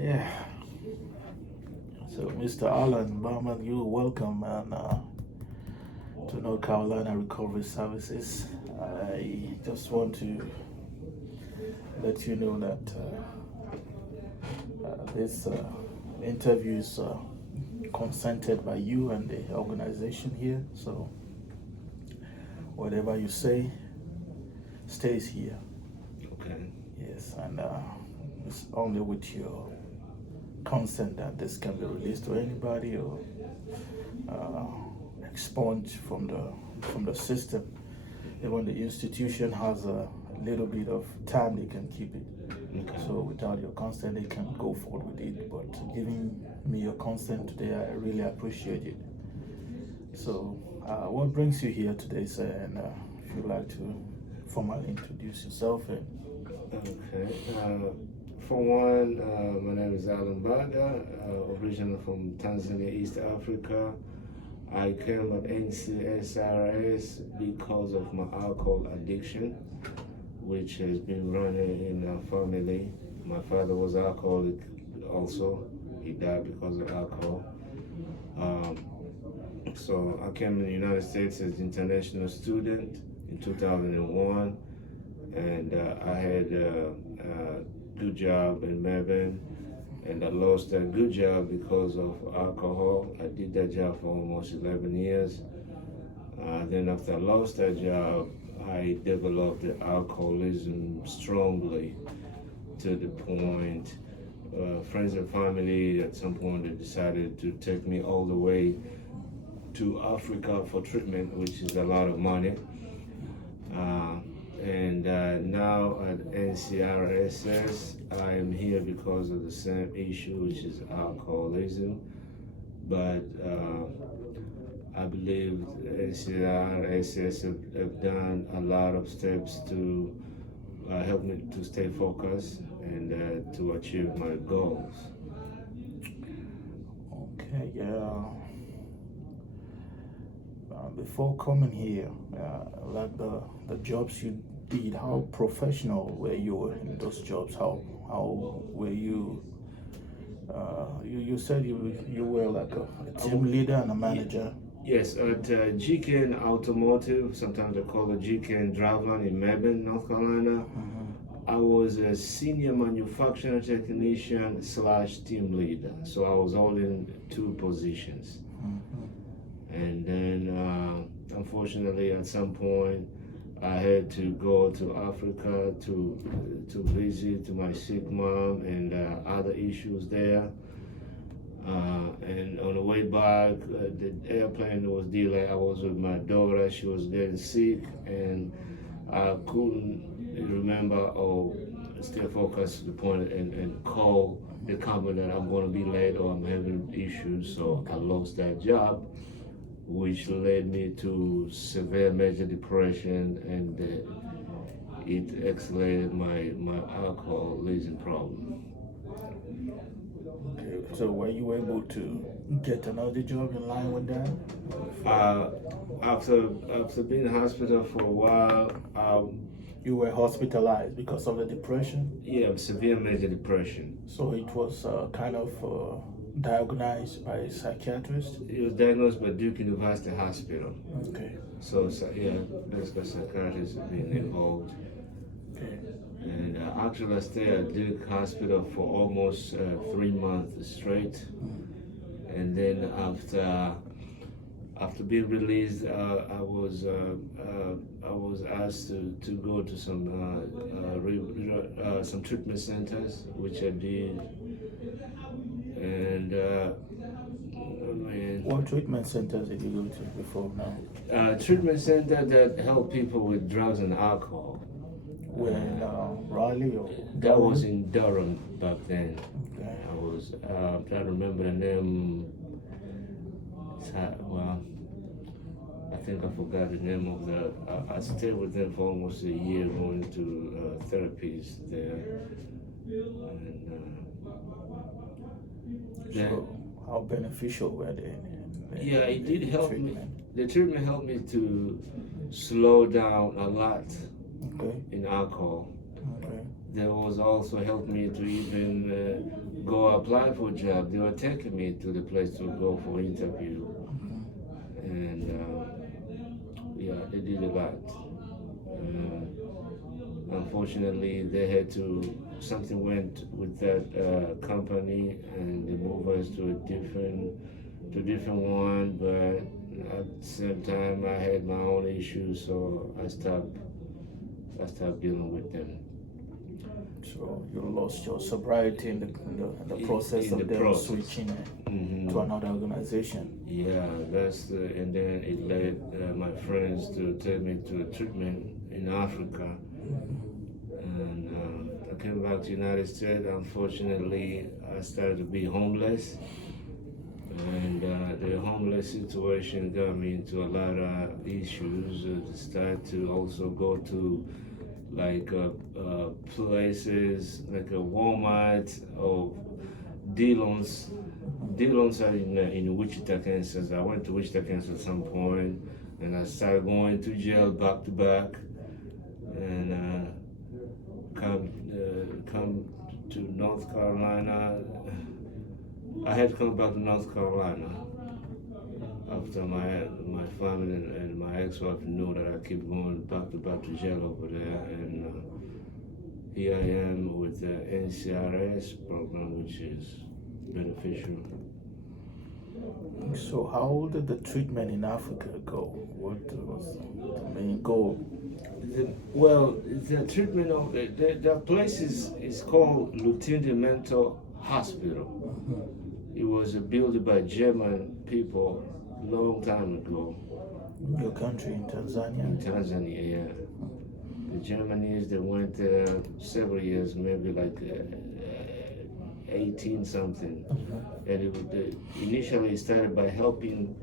Yeah. So, Mr. Alan Bauman, you're welcome to North Carolina Recovery Services. I just want to let you know that this interview is consented by you and the organization here. So, whatever you say stays here. Okay. Yes, and it's only with your consent that this can be released to anybody or uh, expunged from the system. Even the institution has a little bit of time they can keep it. Okay. So without your consent, they can go forward with it. But giving me your consent today, I really appreciate it. So, what brings you here today, sir? And if you'd like to formally introduce yourself and Okay. For one, my name is Alan Baga, originally from Tanzania, East Africa. I came at NCSRS because of my alcohol addiction, which has been running in our family. My father was alcoholic also. He died because of alcohol. Um, so I came in the United States as an international student in 2001, and I had a good job in Melbourne, and I lost that good job because of alcohol. I did that job for almost 11 years. Then after I lost that job, I developed the alcoholism strongly to the point friends and family at some point they decided to take me all the way to Africa for treatment, which is a lot of money. And now at NCRSS, I am here because of the same issue, which is alcoholism. But I believe NCRSS have done a lot of steps to help me to stay focused and to achieve my goals. okay, yeah. Before coming here, like the jobs you did, how professional were you in those jobs? How were you? You said you were like a team leader and a manager. Yes, at GKN Automotive, sometimes they call it GKN Driveline in Melbourne, North Carolina. I was a senior manufacturing technician slash team leader. So I was holding two positions. And then, unfortunately, at some point, I had to go to Africa to visit my sick mom and other issues there. And on the way back, the airplane was delayed. I was with my daughter. She was getting sick, and I couldn't remember or stay focused to the point and call the company that I'm going to be late or I'm having issues. So I lost that job, which led me to severe major depression, and it escalated my alcoholism problem. Okay, so were you able to get another job in line with that? Uh, after being in hospital for a while, You were hospitalized because of the depression, yeah, severe major depression. so it was kind of diagnosed by a psychiatrist. It was diagnosed by Duke University Hospital. Okay, So yeah, basically psychiatrists have been involved. okay. And actually, I stayed at Duke Hospital for almost 3 months straight. And then after being released, I was asked to go to some treatment centers, which I did. And What treatment centers did you go to before now? treatment center that help people with drugs and alcohol. Where in Raleigh or That was in Durham back then. Okay. I was trying to remember the name. Well, I think I forgot the name of the. I stayed with them for almost a year, going to therapies there. And, So how beneficial were they? yeah, it did help me. treatment? The treatment helped me to slow down a lot Okay, in alcohol. okay. There was also helped me to even go apply for a job. They were taking me to the place to go for interview, and yeah, they did a lot. Unfortunately, they had to something went with that company, and they moved us to a different one. But at the same time, I had my own issues, so I stopped dealing with them. So you lost your sobriety in the process In of the them process. switching Mm-hmm. to another organization. Yeah, and then it led my friends to take me to a treatment in Africa. And I came back to the United States. Unfortunately, I started to be homeless. And the homeless situation got me into a lot of issues. Started to also go to like places like a Walmart or Dillon's. Dillon's are in Wichita, Kansas. I went to Wichita, Kansas at some point, and I started going to jail back to back, and come to North Carolina. I had to come back to North Carolina after my family and my ex-wife knew that I keep going back to jail over there, and here I am with the NCRS program, which is beneficial. So how did the treatment in Africa go? What was the main goal? The treatment of the place is called Lieutenant Mental Hospital. It was built by German people a long time ago. Your country in Tanzania? In Tanzania, yeah. The Germans, they went there several years, maybe like 18 something. And initially it started by helping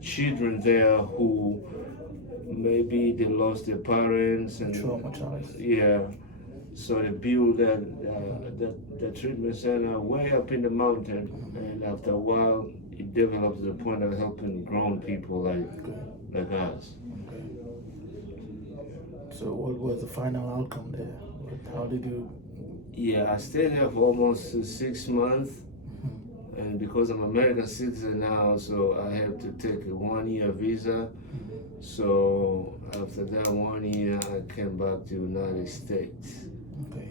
children there who maybe they lost their parents and traumatized. Yeah, so they built the treatment center way up in the mountain, and after a while, it developed to the point of helping grown people like us. Okay. So what was the final outcome there? How did you? Yeah, I stayed there for almost 6 months, and because I'm American citizen now, so I have to take a 1-year visa. So after that 1 year, I came back to the United States. Okay.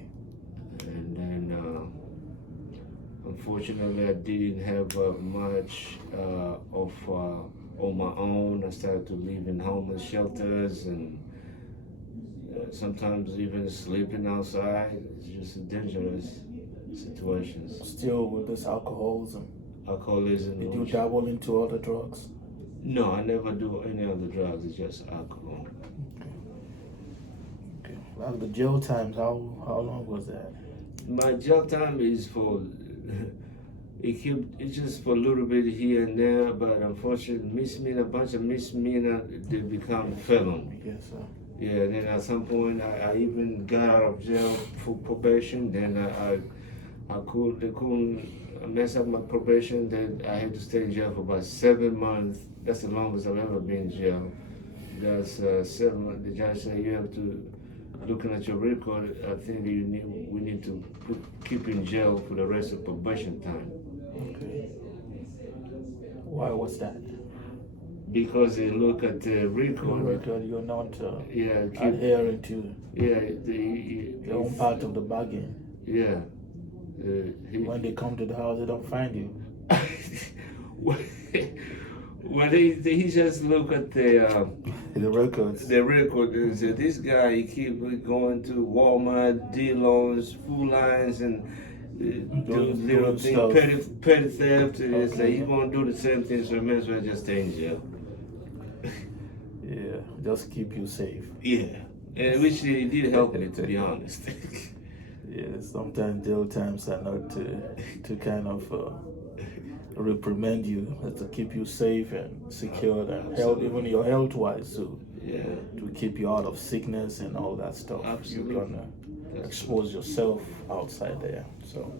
And then, unfortunately, I didn't have much on my own. I started to live in homeless shelters and sometimes even sleeping outside. It's just dangerous situations. Still with this alcoholism? Did you dabble into other drugs? No, I never do any other drugs. It's just alcohol. Okay. Like the jail times, how long was that? My jail time is for it's just for a little bit here and there, but unfortunately, a bunch of misdemeanor, they become felon. Yes, sir. Yeah, then at some point I even got out of jail for probation. Then they couldn't mess up my probation. Then I had to stay in jail for about 7 months. That's the longest I've ever been in jail. That's 7 months. The judge said you have to, looking at your record, I think we need to keep you in jail for the rest of probation time. Okay. Why was that? Because they look at the record. You're not Yeah, adhering to your own part of the bargain. Yeah. When they come to the house, they don't find you. Well, he just look at the records. The record and say this guy he keep going to Walmart, Dillon's, Food Lines, and do little things, petty theft. And say he won't do the same thing, so he may as well just stay in jail. Yeah, just keep you safe. Yeah, and which it did help me, to be honest. Yeah, sometimes jail times are not to kind of reprimand you, to keep you safe and secure and help even your health wise too. Yeah. To keep you out of sickness and all that stuff. Absolutely. You're gonna expose yourself outside there. So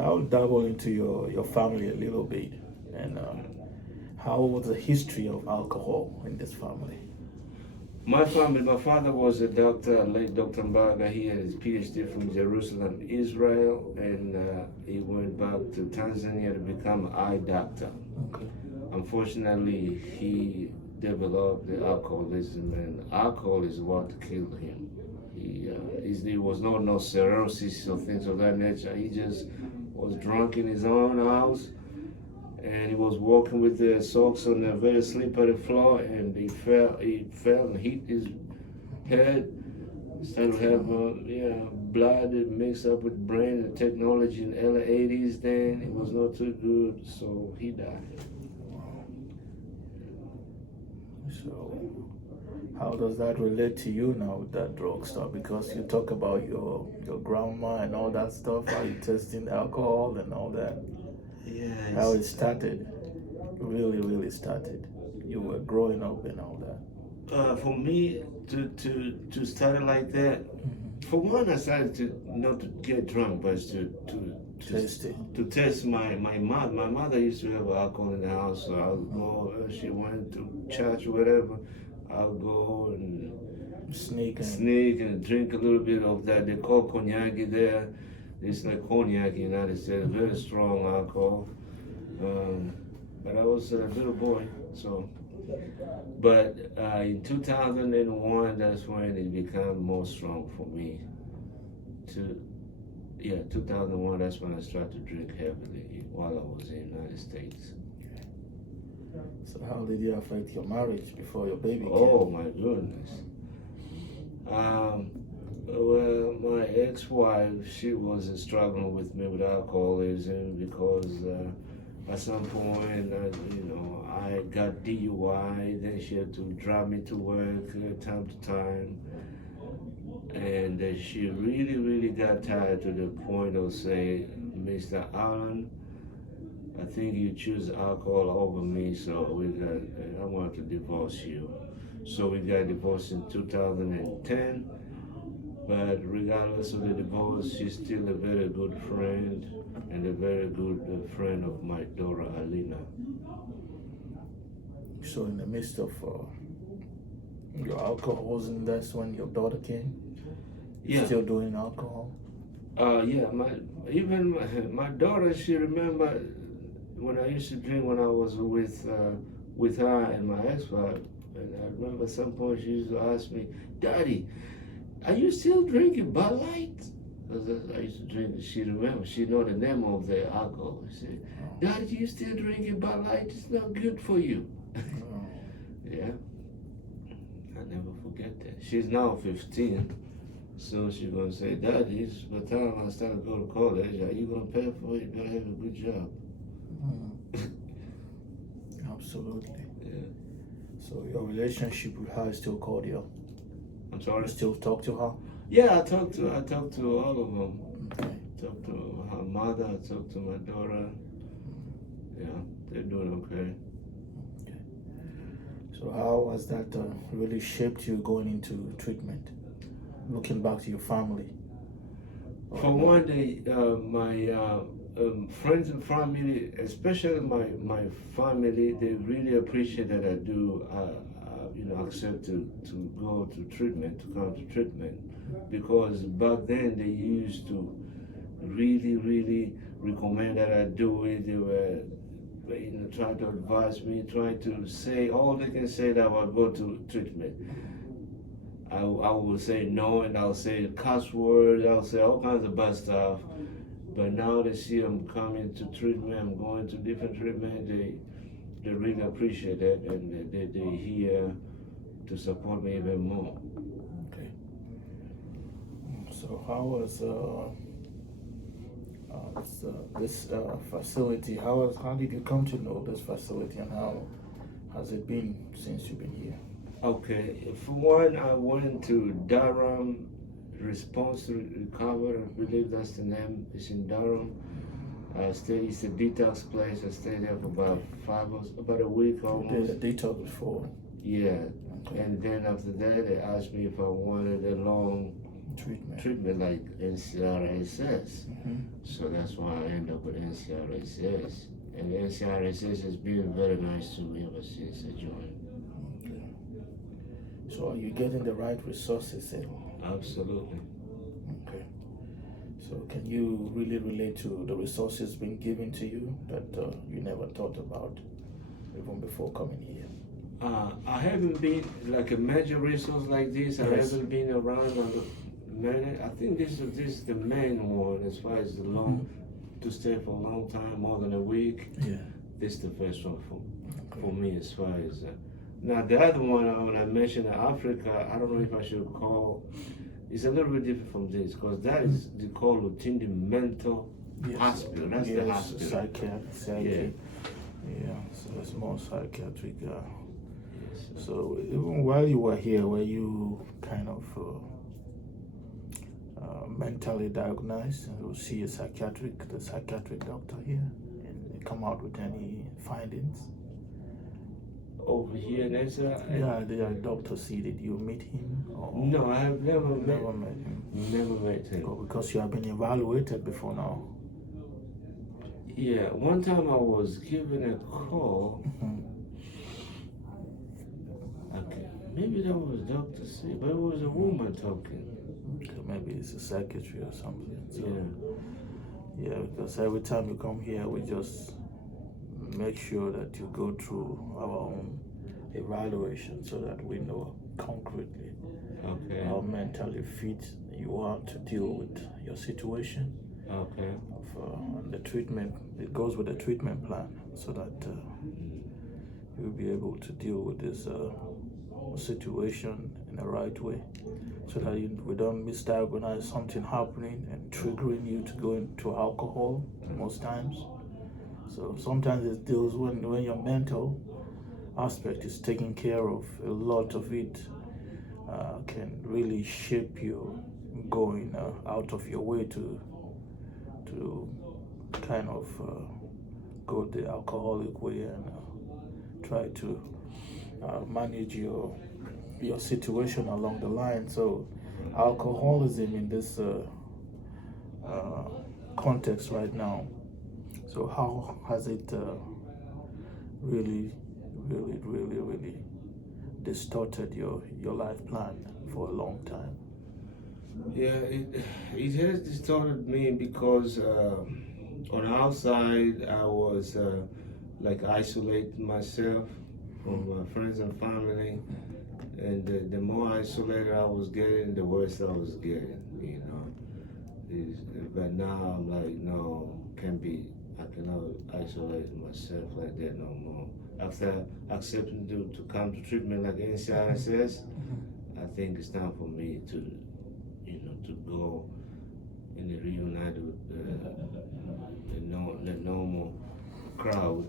I'll dabble into your family a little bit. And how was the history of alcohol in this family? My family, my father was a doctor, late Dr. Mbaga. He had his PhD from Jerusalem, Israel, and he went back to Tanzania to become an eye doctor. Okay. Unfortunately, he developed the alcoholism, and alcohol is what killed him. He was no cirrhosis or things of that nature. He just was drunk in his own house, and he was walking with the socks on a very slippery floor, and he fell and hit his head. Started to have blood mixed up with brain and technology in the early 80s. Then it was not too good, so he died. So, how does that relate to you now with that drug stuff? Because you talk about your grandma and all that stuff, how you testing alcohol and all that. Yeah. How it started, really started. You were growing up and all that. For me to start it like that, for one, I started to not to get drunk, but to test my mother. My mother used to have alcohol in the house, so I'll go. She went to church or whatever. I'll go and sneak and drink a little bit of that. They call cognac there. It's like cognac in the United States, very strong alcohol. But I was a little boy, so. But in 2001, that's when it became more strong for me. 2001, that's when I started to drink heavily while I was in the United States. So how did it affect your marriage before your baby came? Oh my goodness. Well, my ex-wife, she was struggling with me with alcoholism because at some point, I got DUI. Then she had to drive me to work time to time. And she really got tired to the point of saying, Mr. Allen, I think you choose alcohol over me, so I want to divorce you. So we got divorced in 2010. But regardless of the divorce, she's still a very good friend and a very good friend of my daughter, Alina. So in the midst of your alcoholism, that's when your daughter came? Yeah. Still doing alcohol? My daughter, she remember when I used to drink when I was with her and my ex-wife. And I remember at some point she used to ask me, Daddy, are you still drinking Bud Light? Because I used to drink, she remember, she know the name of the alcohol. She said, Daddy, you still drinking Bud Light? It's not good for you. Yeah, I never forget that. She's now 15. So she's gonna say, Daddy, it's by the time I start to go to college, are you gonna pay for it? You better have a good job. Absolutely. Yeah. So your relationship with her is still cordial? I'm sorry? You still talk to her? Yeah, I talk to all of them. Okay. I talk to her mother, I talk to my daughter. Yeah, they're doing okay. So how has that really shaped you going into treatment? Looking back to your family? For one day, my friends and family, especially my family, they really appreciate that I do, accept to go to treatment, to come to treatment. Because back then they used to really recommend that I do it. They were trying to advise me, trying to say all they can say that I will go to treatment. I will say no, and I'll say cuss words, I'll say all kinds of bad stuff. But now they see I'm coming to treatment, I'm going to different treatment, they really appreciate it, and they're here to support me even more. Okay. So how was this facility? How did you come to know this facility, and how has it been since you've been here? Okay, for one, I went to Durham Response to Recover, I believe that's the name. It's in Durham. It's a detox place. I stayed there for about a week almost. You did a detox before? Yeah. Okay. And then after that, they asked me if I wanted a long treatment like NCRSS. So that's why I ended up with NCRSS. And NCRSS has been very nice to me ever since I joined. Okay. So are you getting the right resources in? Absolutely. Okay. So can you really relate to the resources being given to you that you never thought about even before coming here? I haven't been like a major resource like this. I Yes. haven't been around on the many. I think this is the main one as far as the long to stay for a long time, more than a week. Yeah. This is the first one for Okay. me as far as. Now the other one when I mentioned Africa, I don't know if I should call. It's a little bit different from this because that is they call routine the mental Yes. hospital. That's the Yes, hospital. psychiatry. Yeah. So it's more psychiatric. Yes. So even while you were here, were you kind of mentally diagnosed? You see the psychiatric doctor here, and they come out with any findings? Over here in Israel. Yeah, the doctor see. Did you meet him? Or No, I have never met him. Never met him. Oh, because you have been evaluated before now. Yeah, one time I was given a call. Okay, maybe that was Dr. C, but it was a woman talking. Okay, maybe it's a secretary or something. So, Yeah. yeah, because every time you come here, we just make sure that you go through our own evaluation so that we know concretely Okay. how mentally fit you are to deal with your situation. Okay. And the treatment, it goes with the treatment plan so that you'll be able to deal with this situation in the right way so that we don't misdiagnose something happening and triggering you to go into alcohol most times. So sometimes it deals when your mental aspect is taken care of, a lot of it can really shape you going out of your way to kind of go the alcoholic way and try to manage your situation along the line. So alcoholism in this context right now, so how has it really distorted your life plan for a long time? Yeah, it has distorted me because on the outside I was like isolating myself from my friends and family, and the more isolated I was getting, the worse I was getting, you know. But now I'm like, no, I cannot isolate myself like that no more. After accepting to come to treatment like NCISS, I think it's time for me to go and reunite with the normal crowd,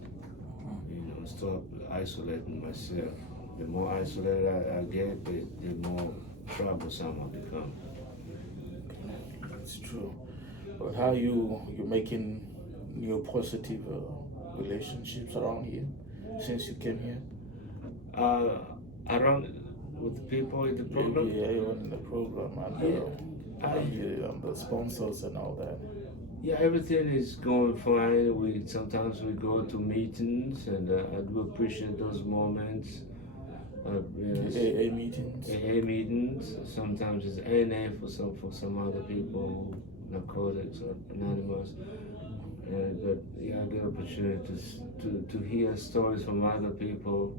stop isolating myself. The more isolated I get, the more troublesome I become. It's true. But how you making new positive relationships around here since you came here? Around with the people in the program? Yeah, even in the program and the sponsors and all that. Yeah, everything is going fine. Sometimes we go to meetings, and I do appreciate those moments. AA meetings. AA meetings. Sometimes it's NA for some other people, Narcotics or Anonymous. But yeah, I get opportunities to hear stories from other people,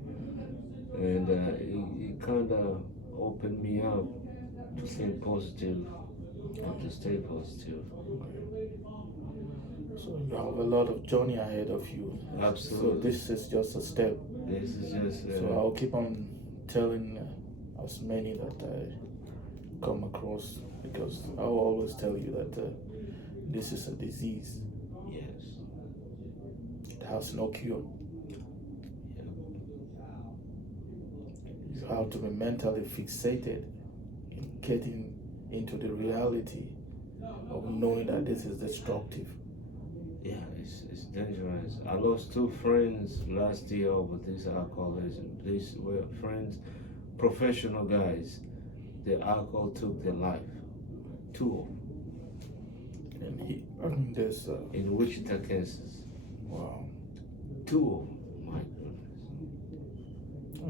and it kind of opened me up to think positive and to stay positive. So you have a lot of journey ahead of you. Absolutely. So this is just a step. This is just. So I'll keep on telling as many that I come across, because I will always tell you that this is a disease. Yes. It has no cure. You have to be mentally fixated in getting into the reality of knowing that this is destructive. Yeah, it's dangerous. I lost 2 friends last year over this alcoholism. These were friends, professional guys. The alcohol took their life. 2 of them. And this in Wichita, Kansas. Wow. 2 of them. My goodness.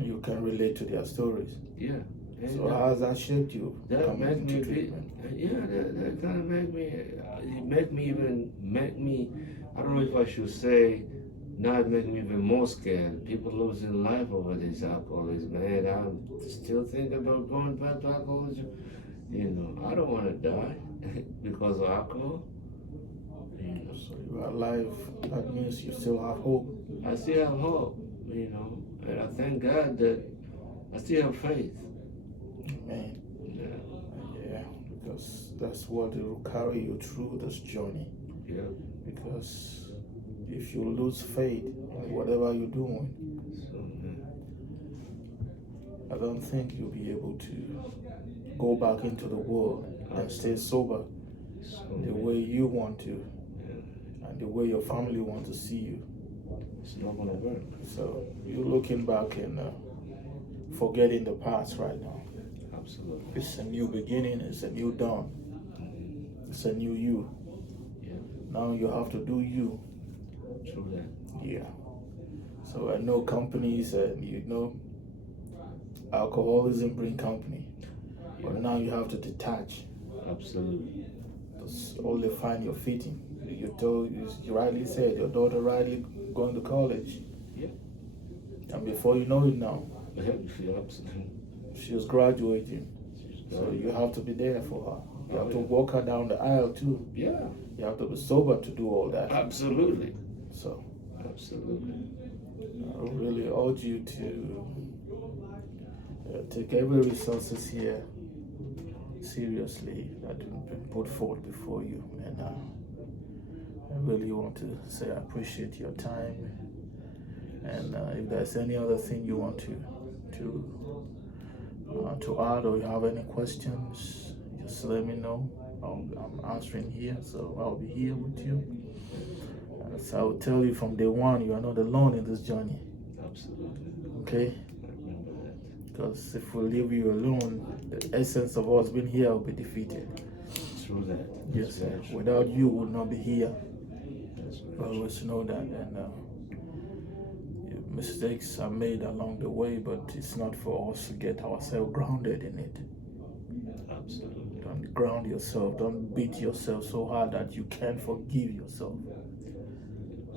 You can relate to their stories. Yeah, So how has that shaped you That coming make me into treatment? that kind of make me, I don't know if I should say, now it make me even more scared. People losing life over this alcoholism, man. I'm still thinking about going back to alcoholism. I don't want to die because of alcohol. So you are alive. That means you still have hope. I still have hope, and I thank God that I still have faith. Amen. Yeah. Yeah, because that's what will carry you through this journey. Yeah. Because if you lose faith in whatever you're doing, I don't think you'll be able to go back into the world and stay sober the way you want to and the way your family want to see you. It's not gonna work. So you're looking back and forgetting the past right now. Absolutely. It's a new beginning, it's a new dawn, it's a new you. Yeah. Now you have to do you. True that. Yeah. So I know companies and alcoholism bring company. Yeah. But now you have to detach. Absolutely. Just only find your fitting. You rightly said, your daughter rightly going to college. Yeah. And before you know it now, Absolutely. she was graduating. So you have to be there for her. You have to walk her down the aisle too. Yeah. You have to be sober to do all that. Absolutely. So Absolutely. I really urge you to take every resources here seriously that have been put forth before you. And I really want to say I appreciate your time. And if there's any other thing you want to add, or you have any questions, just let me know. I'm answering here, so I'll be here with you. So I will tell you from day one, you are not alone in this journey. Absolutely. Okay? Because if we leave you alone, the essence of us being here will be defeated. True that. Yes, sir. Without you, we would not be here. Always know that. And mistakes are made along the way, but it's not for us to get ourselves grounded in it. Absolutely. Don't ground yourself. Don't beat yourself so hard that you can't forgive yourself.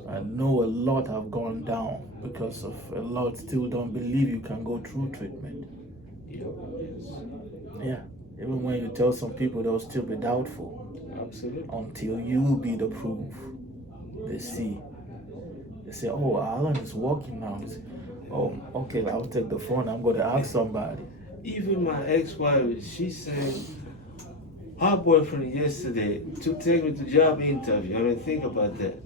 I know a lot have gone down because of a lot still don't believe you can go through treatment. Yeah. Even when you tell some people, they'll still be doubtful. Absolutely. Until you be the proof. They see. They say, oh, Alan is walking now. Say, oh, okay, I'll take the phone. I'm going to ask somebody. Even my ex-wife, she said her boyfriend yesterday to take me to job interview. I mean, think about that.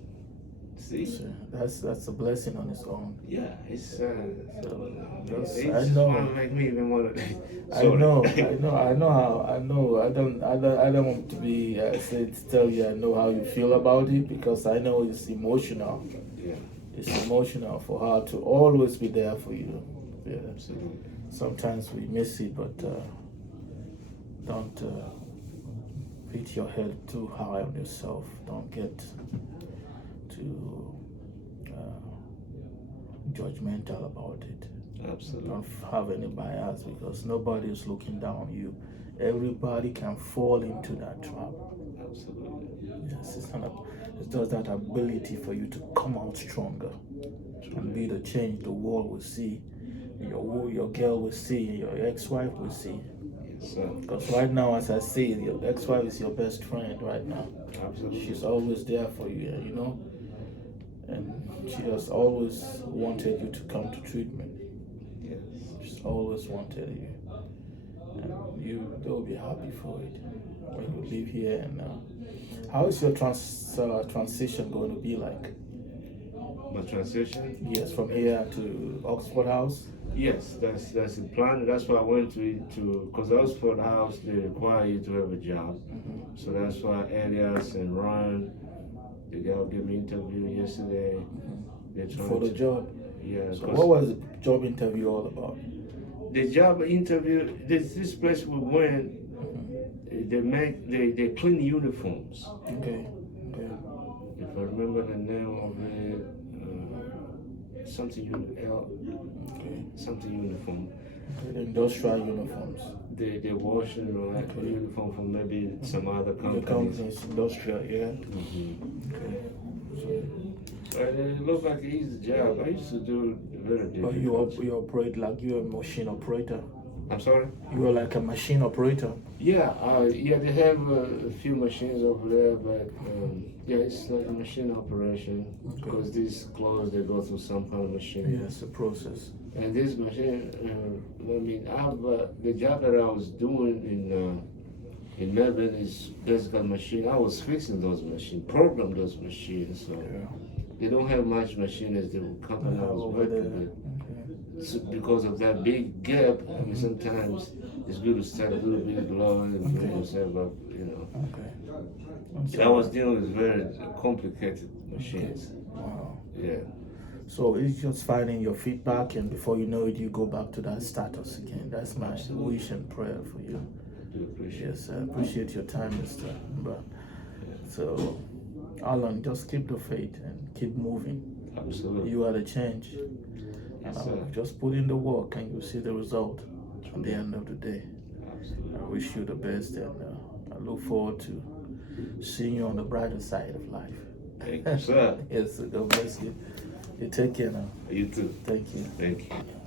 See? So that's a blessing on its own. Yeah, it's I know. Make me even want to. I know. I don't want to be to tell you I know how you feel about it, because I know it's emotional. Yeah. It's emotional for her to always be there for you. Yeah. Absolutely. Sometimes we miss it, but don't beat your head too high on yourself. Don't get too judgmental about it. Absolutely. Don't have any bias, because nobody is looking down on you. Everybody can fall into that trap. Absolutely. Yes, it's just that ability for you to come out stronger and be the change the world will see, your girl will see, your ex-wife will see. Yes, sir. Because right now, as I say, your ex-wife is your best friend right now. Absolutely. She's always there for you, and she has always wanted you to come to treatment. Yes. She's always wanted you. And they'll be happy for it when you live here. And how is your transition going to be like? My transition? Yes, from here to Oxford House? Yes, that's the plan. That's why I went to because Oxford House, they require you to have a job. Mm-hmm. So that's why Elias and Ron, the girl gave me an interview yesterday. Mm-hmm. For the job? Yeah. So what was the job interview all about? The job interview, this place we went, they clean uniforms. Okay. If I remember the name of it, something uniform. Okay, the industrial uniforms. They wash, you know, like Okay. uniform from maybe some other The companies. company's industrial, yeah. Mm-hmm. Okay. So, But it looked like an easy job. I used to do it very but difficult. you operate like you're a machine operator. I'm sorry? You are like a machine operator. Yeah, they have a few machines over there, but yeah, it's like a machine operation Okay. because these clothes they go through some kind of machine. Yes, the process. And this machine, I mean, the job that I was doing in Melbourne is basically machine. I was fixing those machines, program those machines. So Yeah. they don't have much machine as the company I was Over there. working with. Okay. So because of that big gap, I mean, sometimes it's good to start a little bit lower and build yourself up, you know. Okay. I was dealing with very complicated machines. Wow. Yeah. So it's just finding your feedback, and before you know it, you go back to that status again. That's my wish and prayer for you. I do appreciate Yes, I appreciate your time, Mr. Mba. So, Alan, just keep the faith and keep moving. Absolutely. You are the change. Yes, sir. Just put in the work and you'll see the result at the end of the day. Absolutely. I wish you the best, and I look forward to seeing you on the brighter side of life. Thank you, sir. Yes, God bless you. You take care now. You too. Thank you. Thank you.